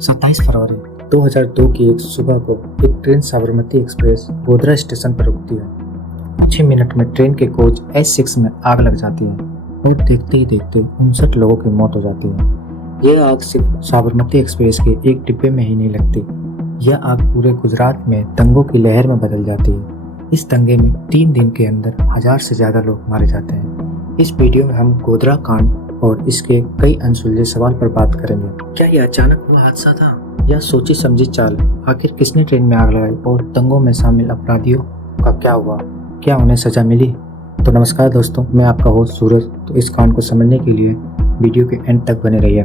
27 फरवरी 2002 की एक सुबह को एक train Sabarmati express Godhra station पर रुकती है। कुछ ही मिनट में ट्रेन के कोच S6 में आग लग जाती है और देखते ही देखते 59 लोगों की मौत हो जाती है। यह आग सिर्फ साबरमती एक्सप्रेस के एक डिब्बे में ही नहीं लगती, यह आग पूरे गुजरात में दंगों की लहर में बदल जाती है। इस दंगे में 3 दिन के अंदर 1000 से ज्यादा लोग मारे जाते हैं। इस वीडियो में हम गोधरा कांड और इसके कई अनसुलझे सवाल पर बात करेंगे। क्या यह अचानक हुआ हादसा था या सोची समझी चाल? आखिर किसने ट्रेन में आग लगाई और दंगों में शामिल अपराधियों का क्या हुआ? क्या उन्हें सजा मिली? तो नमस्कार दोस्तों, मैं आपका होस्ट सूरज। तो इस कांड को समझने के लिए वीडियो के एंड तक बने रहिए।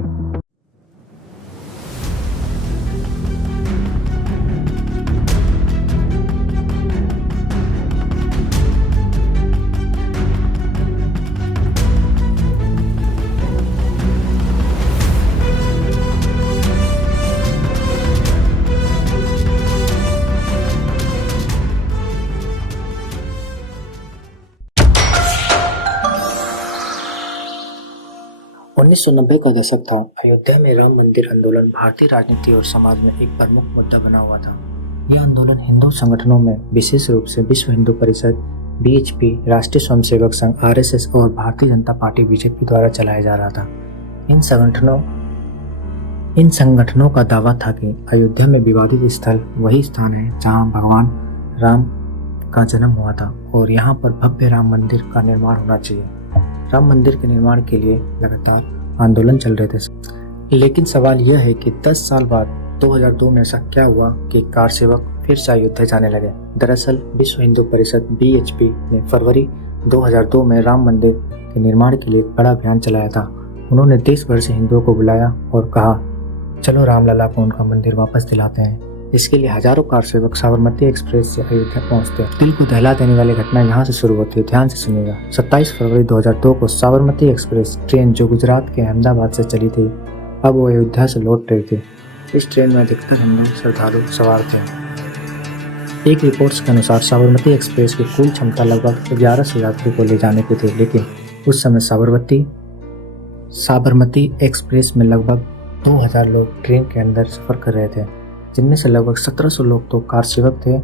1990 का दशक था। अयोध्या में राम मंदिर आंदोलन भारतीय राजनीति और समाज में एक प्रमुख मुद्दा बना हुआ था। यह आंदोलन हिंदू संगठनों में विशेष रूप से विश्व हिंदू परिषद BHP, राष्ट्रीय स्वयंसेवक संघ RSS और भारतीय जनता पार्टी BJP द्वारा चलाया जा रहा था। इन संगठनों का दावा था कि अयोध्या में विवादित स्थल वही स्थान है जहां भगवान राम का जन्म हुआ था और यहाँ पर भव्य राम मंदिर का निर्माण होना चाहिए। राम मंदिर के निर्माण के लिए लगातार आंदोलन चल रहे थे। लेकिन सवाल यह है कि 10 साल बाद 2002 में ऐसा क्या हुआ कि कार सेवक फिर से अयोध्या जाने लगे? दरअसल विश्व हिंदू परिषद BHP ने फरवरी 2002 में राम मंदिर के निर्माण के लिए बड़ा अभियान चलाया था। उन्होंने देश भर से हिंदुओं को बुलाया और कहा, चलो रामलला को उनका मंदिर वापस दिलाते हैं। इसके लिए हजारों कार सेवक साबरमती एक्सप्रेस से अयोध्या पहुंचते हैं। दिल को दहला देने वाली घटना यहाँ से शुरू होती है, ध्यान से सुनिएगा। 27 फरवरी 2002 को साबरमती एक्सप्रेस ट्रेन जो गुजरात के अहमदाबाद से चली थी, अब वो अयोध्या से लौट रही थी। इस ट्रेन में अधिकतर हिंदू श्रद्धालु सवार थे। एक रिपोर्ट्स के अनुसार साबरमती एक्सप्रेस की कुल क्षमता लगभग 1100 यात्री को ले जाने की थी, लेकिन उस समय साबरमती एक्सप्रेस में लगभग 2000 लोग ट्रेन के अंदर सफर कर रहे थे, जिनमें से लगभग 1700 लोग तो कार सेवक थे।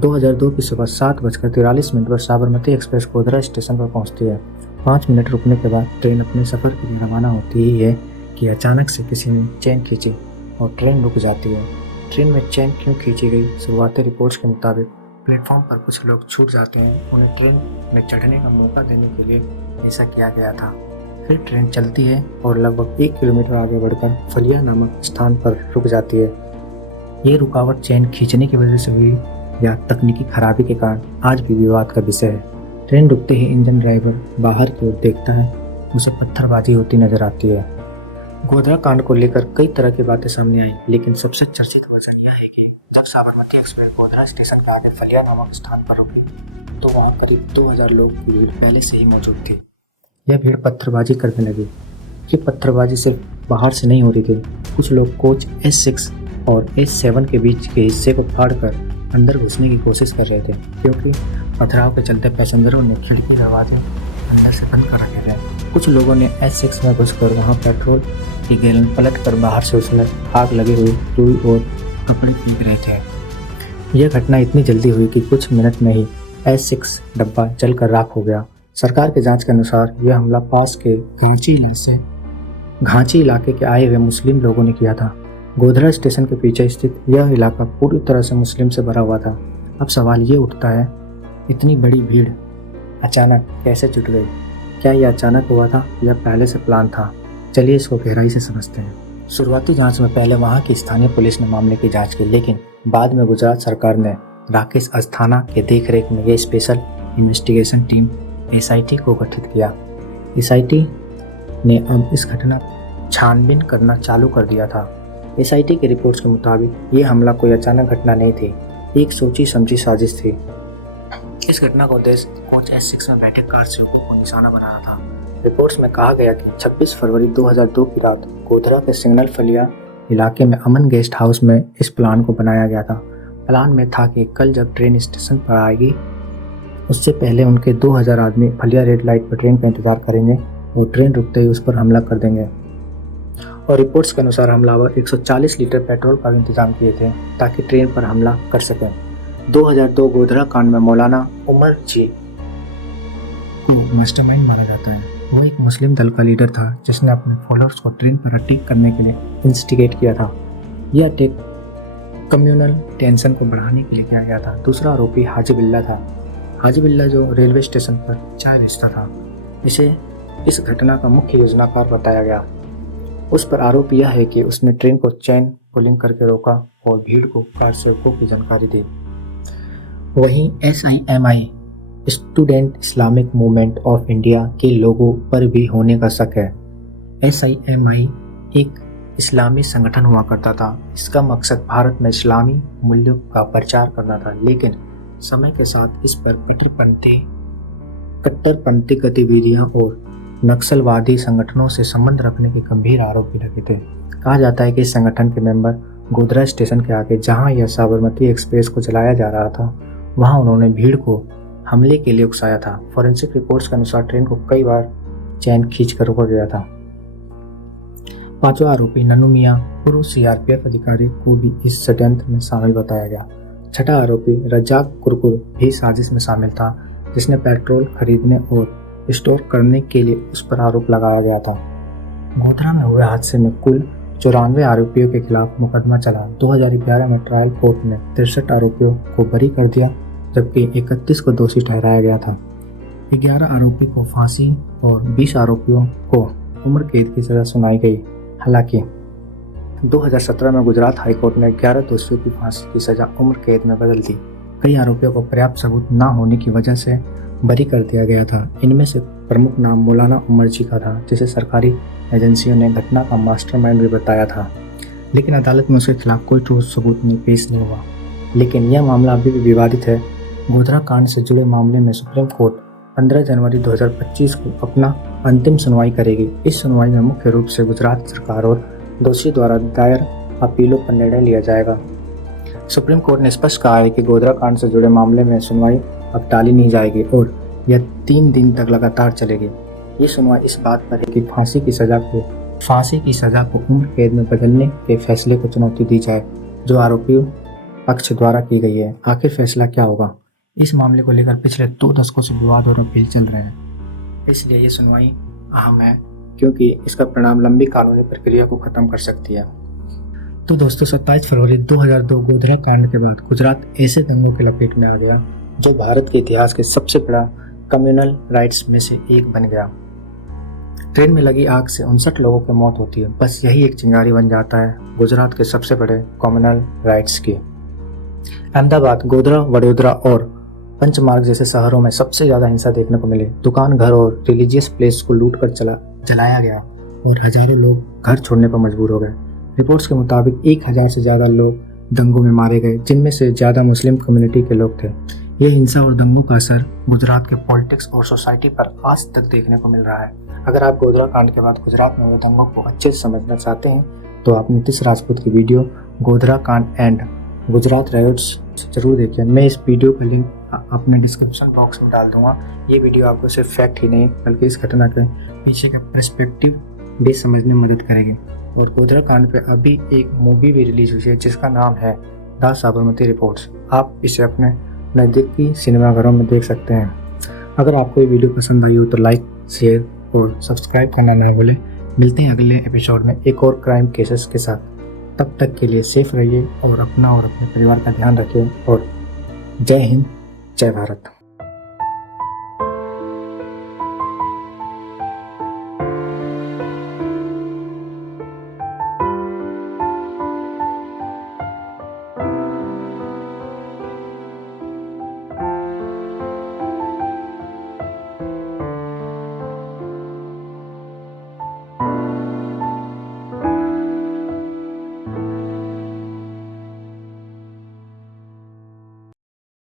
2002 की सुबह 7:43 पर साबरमती एक्सप्रेस गोधरा स्टेशन पर पहुंचती है। 5 मिनट रुकने के बाद ट्रेन अपने सफर के लिए रवाना होती ही है कि अचानक से किसी ने चेन खींची और ट्रेन रुक जाती है। ट्रेन में चेन क्यों खींची गई? शुरुआती रिपोर्ट्स के मुताबिक प्लेटफॉर्म पर कुछ लोग छूट जाते हैं, उन्हें ट्रेन में चढ़ने का मौका देने के लिए ऐसा किया गया था। फिर ट्रेन चलती है और लगभग 1 किलोमीटर आगे बढ़कर फलिया नामक स्थान पर रुक जाती है। ये रुकावट चेन खींचने की वजह से हुई या तकनीकी खराबी के कारण आज भी विवाद का विषय है। ट्रेन रुकते ही इंजन ड्राइवर बाहर की ओर देखता है, उसे पत्थरबाजी होती नजर आती है। गोधरा कांड को लेकर कई तरह की बातें सामने आई, लेकिन सबसे चर्चित वर्जन यह है कि जब साबरमती एक्सप्रेस गोधरा स्टेशन के आगे फलिया नामक स्थान पर रुकी तो वहाँ करीब 2000 लोग की भीड़ पहले से ही मौजूद थी। यह भीड़ पत्थरबाजी करने लगी। ये पत्थरबाजी सिर्फ बाहर से नहीं हो रही थी, कुछ लोग कोच S6 और S7 के बीच के हिस्से को फाड़कर अंदर घुसने की कोशिश कर रहे थे, क्योंकि पथराव के चलते पैसेंजरों ने खिड़की दरवाजे अंदर से बंद कर रखे थे। कुछ लोगों ने S6 में घुसकर वहां पेट्रोल की गैलन पलटकर बाहर से उसमें आग लगी हुई रुई और कपड़े फेंक रहे थे। यह घटना इतनी जल्दी हुई कि कुछ मिनट में ही S6 डब्बा जलकर राख हो गया। सरकार के जांच के अनुसार यह हमला पास के घांची इलाके के आए हुए मुस्लिम लोगों ने किया था। गोधरा स्टेशन के पीछे स्थित यह इलाका पूरी तरह से मुस्लिम से भरा हुआ था। अब सवाल ये उठता है, इतनी बड़ी भीड़ अचानक कैसे जुट गई? क्या यह अचानक हुआ था या पहले से प्लान था? चलिए इसको गहराई से समझते हैं। शुरुआती जांच में पहले वहां की स्थानीय पुलिस ने मामले की जांच की, लेकिन बाद में गुजरात सरकार ने राकेश अस्थाना के देखरेख में यह स्पेशल इन्वेस्टिगेशन टीम SIT को गठित किया। SIT ने अब इस घटना छानबीन करना चालू कर दिया था। SIT के रिपोर्ट्स के मुताबिक ये हमला कोई अचानक घटना नहीं थी, एक सोची समझी साजिश थी। इस घटना का उद्देश्य कोच S6 में बैठे कार सेवकों को निशाना बनाना था। रिपोर्ट्स में कहा गया कि 26 फरवरी 2002 की रात गोधरा के सिग्नल फलिया इलाके में अमन गेस्ट हाउस में इस प्लान को बनाया गया था। प्लान में था कि कल जब ट्रेन स्टेशन पर आएगी उससे पहले उनके 2000 आदमी फलिया रेड लाइट पर ट्रेन का इंतजार करेंगे और ट्रेन रुकते ही उस पर हमला कर देंगे। और रिपोर्ट्स के अनुसार हमलावर 140 लीटर पेट्रोल का भी इंतजाम किए थे ताकि ट्रेन पर हमला कर सकें। 2002 गोधरा कांड में मौलाना उमर जी को मास्टरमाइंड माना जाता है। वो एक मुस्लिम दल का लीडर था जिसने अपने फॉलोअर्स को ट्रेन पर अटैक करने के लिए इंस्टिगेट किया था। यह अटैक कम्युनल टेंशन को बढ़ाने के लिए किया गया था। दूसरा आरोपी हाजी बिल्ला था। हाजी बिल्ला जो रेलवे स्टेशन पर चाय बेचता था, इसे इस घटना का मुख्य योजनाकार बताया गया। उस पर आरोप यह है कि उसने ट्रेन को चेन पुलिंग करके रोका और भीड़ को कार सेवकों की जानकारी दी। वहीं SIMI student Islamic movement of India के लोगों पर भी होने का शक है। SIMI एक इस्लामी संगठन हुआ करता था। इसका मकसद भारत में इस्लामी मूल्यों का प्रचार करना था, लेकिन समय के साथ इस पर कट्टरपंथी गतिविधियां और नक्सलवादी संगठनों से संबंध रखने के गंभीर आरोप भी लगे थे। कहा जाता है कि इस संगठन के मेंबर गोधरा स्टेशन के आगे, जहां यह साबरमती एक्सप्रेस को चलाया जा रहा था, वहां उन्होंने भीड़ को हमले के लिए उकसाया था। फॉरेंसिक रिपोर्ट्स के अनुसार ट्रेन को कई बार चैन खींचकर रोका गया था। पांचवा आरोपी नन्नू मियां, पूर्व CRPF अधिकारी को भी इस षड्यंत्र में शामिल बताया गया। छठा आरोपी रज्जाक कुरकुर भी साजिश में शामिल था, जिसने पेट्रोल खरीदने और स्टोर करने के लिए उस पर आरोप लगाया गया था। गोधरा में हुए हादसे में कुल 94 आरोपियों के खिलाफ मुकदमा चला। 2011 में ट्रायल कोर्ट ने 63 आरोपियों को बरी कर दिया, जबकि 31 को दोषी ठहराया गया था। 11 आरोपी को फांसी और 20 आरोपियों को उम्र कैद की सजा सुनाई गई। हालांकि 2017 में गुजरात हाईकोर्ट ने 11 दोषियों की फांसी की सजा उम्र कैद में बदल दी। कई आरोपियों को पर्याप्त सबूत न होने की वजह से बरी कर दिया गया था। इनमें से प्रमुख नाम मौलाना उमर जी का था, जिसे सरकारी एजेंसियों ने घटना का मास्टरमाइंड भी बताया था, लेकिन अदालत में उसके खिलाफ कोई ठोस सबूत पेश नहीं हुआ। लेकिन यह मामला अभी भी विवादित है। गोधरा कांड से जुड़े मामले में सुप्रीम कोर्ट 15 जनवरी 2025 को अपना अंतिम सुनवाई करेगी। इस सुनवाई में मुख्य रूप से गुजरात सरकार और दोषी द्वारा दायर अपीलों पर निर्णय लिया जाएगा। सुप्रीम कोर्ट ने स्पष्ट कहा है कि गोधरा कांड से जुड़े मामले में सुनवाई अब टाली नहीं जाएगी और यह 3 दिन तक लगातार चलेगी। ये सुनवाई इस बात पर है कि फांसी की सजा को उम्र कैद में बदलने के फैसले को चुनौती दी जाए, जो आरोपियों पक्ष द्वारा की गई है। आखिर फैसला क्या होगा? इस मामले को लेकर पिछले 2 दशकों से विवाद और अपील चल रहे हैं, इसलिए ये सुनवाई अहम है, क्योंकि इसका परिणाम लंबी कानूनी प्रक्रिया को खत्म कर सकती है। तो दोस्तों, 27 फरवरी 2002 गोधरा कांड के बाद गुजरात ऐसे दंगों की लपेट में आ गया जो भारत के इतिहास के सबसे बड़ा कम्युनल राइट्स में से एक बन गया। ट्रेन में लगी आग से 59 लोगों की मौत होती है। बस यही एक चिंगारी बन जाता है गुजरात के सबसे बड़े कम्युनल राइट्स की। अहमदाबाद, गोधरा, वडोदरा और पंचमार्ग जैसे शहरों में सबसे ज्यादा हिंसा देखने को मिली। दुकान, घर और रिलीजियस प्लेस को लूट कर जलाया गया और हजारों लोग घर छोड़ने पर मजबूर हो गए। रिपोर्ट्स के मुताबिक 1000 से ज्यादा लोग दंगों में मारे गए, जिनमें से ज्यादा मुस्लिम कम्युनिटी के लोग थे। यह हिंसा और दंगों का असर गुजरात के पॉलिटिक्स और सोसाइटी पर आज तक देखने को मिल रहा है। अगर आप गोधरा कांड के बाद गुजरात में हुए दंगों को अच्छे से समझना चाहते हैं, तो आप नीतीश राजपूत की वीडियो गोधरा कांड एंड गुजरात राइट्स जरूर देखिए। मैं इस वीडियो का लिंक अपने डिस्क्रिप्शन बॉक्स में डाल दूंगा। ये वीडियो आपको सिर्फ फैक्ट ही नहीं, बल्कि इस घटना के पीछे का पर्सपेक्टिव भी समझने में मदद करेगी। और गोधरा कांड पे अभी एक मूवी भी रिलीज हुई है, जिसका नाम है द साबरमती रिपोर्ट्स। आप इसे अपने नज़दीकी सिनेमाघरों में देख सकते हैं। अगर आपको ये वीडियो पसंद आई हो तो लाइक, शेयर और सब्सक्राइब करना ना भूलें। मिलते हैं अगले एपिसोड में एक और क्राइम केसेस के साथ। तब तक के लिए सेफ रहिए और अपना और अपने परिवार का ध्यान रखिए। और जय हिंद, जय भारत।